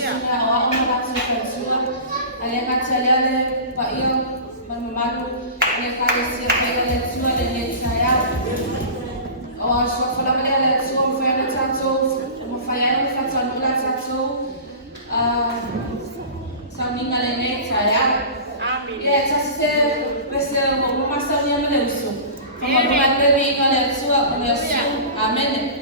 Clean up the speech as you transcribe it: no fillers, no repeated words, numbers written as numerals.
susunga o ako makasing kansua. Ale katsaliale pa iyo mamalu ale kasi pa iyo le sua le net saya. O so fala male le sua mo fa na tatso mo fa ya na tatso nula tatso. Sa minga le net saya. Amen. Ya taste bese mo masa niya male uso. Kama kwa bebe inga le sua kwa le sua. Amen.